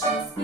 Precious.